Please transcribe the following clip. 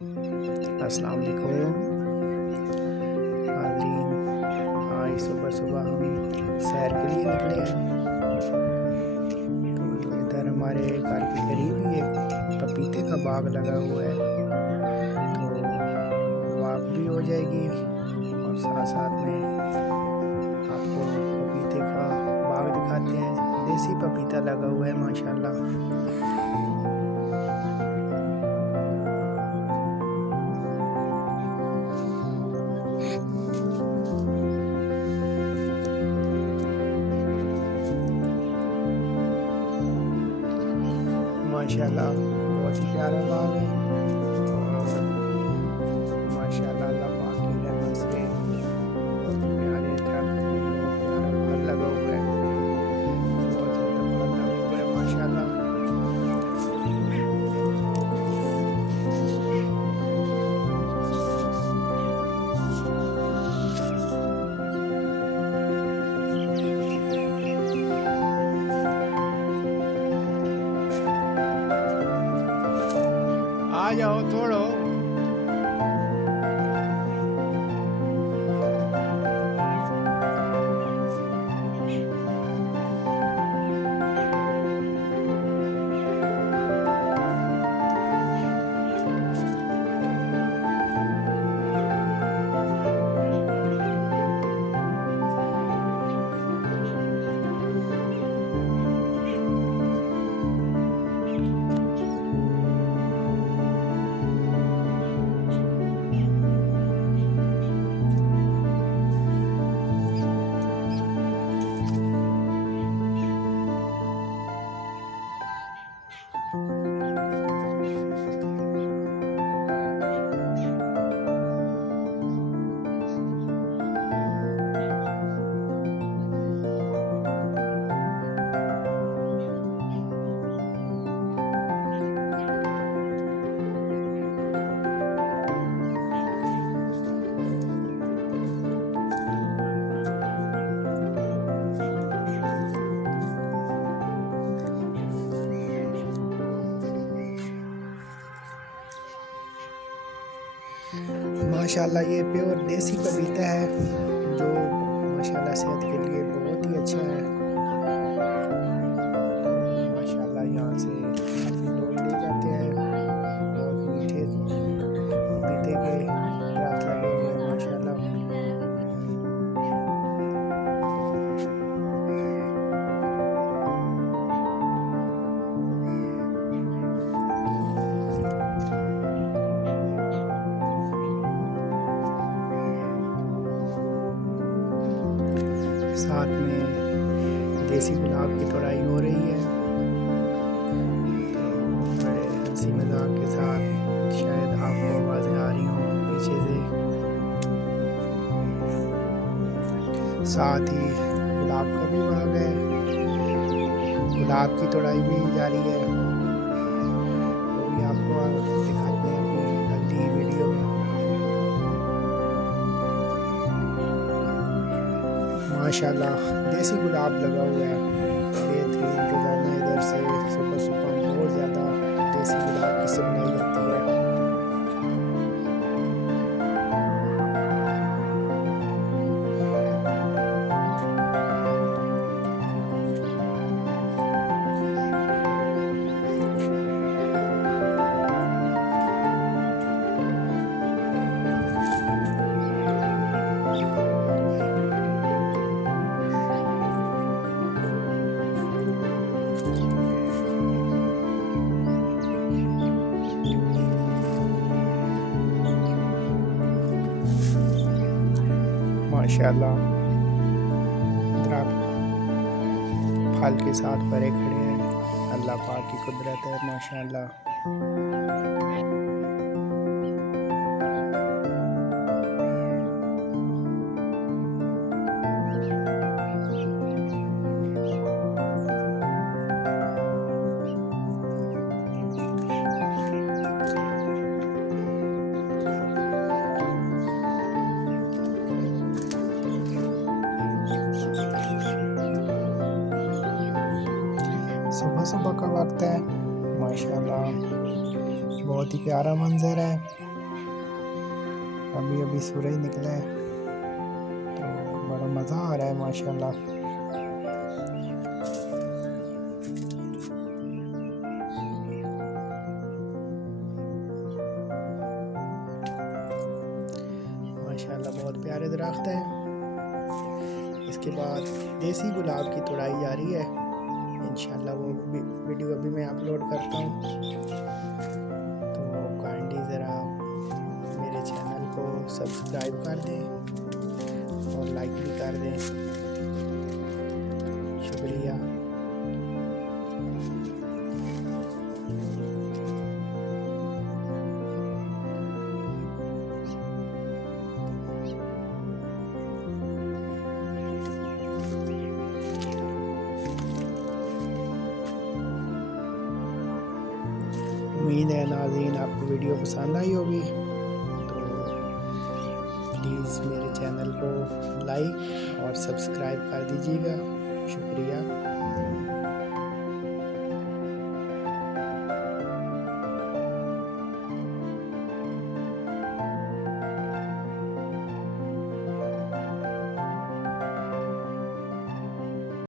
अस्सलाम वालेकुम नाज़रीन। आज सुबह सुबह हम सैर के लिए निकले हैं। तो इधर हमारे घर के करीब ही एक पपीते का बाग लगा हुआ है, तो वॉक भी हो जाएगी और साथ साथ में आपको पपीते का बाग दिखाते हैं। देसी पपीता लगा हुआ है माशाल्लाह। माशाल्लाह बहुत ही प्यारा बाग है और माशाल्लाह अल्लाह पाक की रहमत से बहुत ही प्यारे दरख्त में बहुत प्यारा फल लगा हुआ है। बहुत ज़्यादा फल लगा हुआ है माशाल्लाह। आ जाओ तोड़ो। माशाल्लाह ये प्योर देसी पपीता है जो माशाल्लाह सेहत के लिए बहुत ही अच्छा है। माशाल्लाह यहाँ से काफ़ी लोग ले जाते हैं। बहुत मीठे पपीते के दरख्त लगे हुए हैं माशाल्लाह। साथ में देसी गुलाब की तोड़ाई हो रही है, तो बड़े हंसी मजाक के साथ शायद आपको आवाज़ें आ रही हों पीछे से। साथ ही गुलाब का भी बाग है, गुलाब की तोड़ाई भी जारी है, वो भी आपको दिखाते हैं अपनी अगली वीडियो में। माशाल्लाह देसी गुलाब लगा हुआ है बेहतरीन। रोज़ाना इधर से सुबह सुबह बहुत ज़्यादा देसी गुलाब की सप्लाई होती है। माशाल्लाह दरख्त फल के साथ भरे खड़े हैं। अल्लाह पाक की कुदरत है माशाल्लाह। सुबह सुबह का वक्त है माशाल्लाह, बहुत ही प्यारा मंजर है। अभी अभी सूरज निकला है तो बड़ा मज़ा आ रहा है माशाल्लाह। माशाल्लाह बहुत प्यारे दरख्त है। इसके बाद देसी गुलाब की तुड़ाई जारी है। इंशाल्लाह वो वीडियो अभी मैं अपलोड करता हूँ, तो काइंडली ज़रा मेरे चैनल को सब्सक्राइब कर दें और लाइक भी कर दें। शुक्रिया। उम्मीद है नाज़रीन आपको वीडियो पसंद आई होगी, तो प्लीज़ मेरे चैनल को लाइक और सब्सक्राइब कर दीजिएगा। शुक्रिया।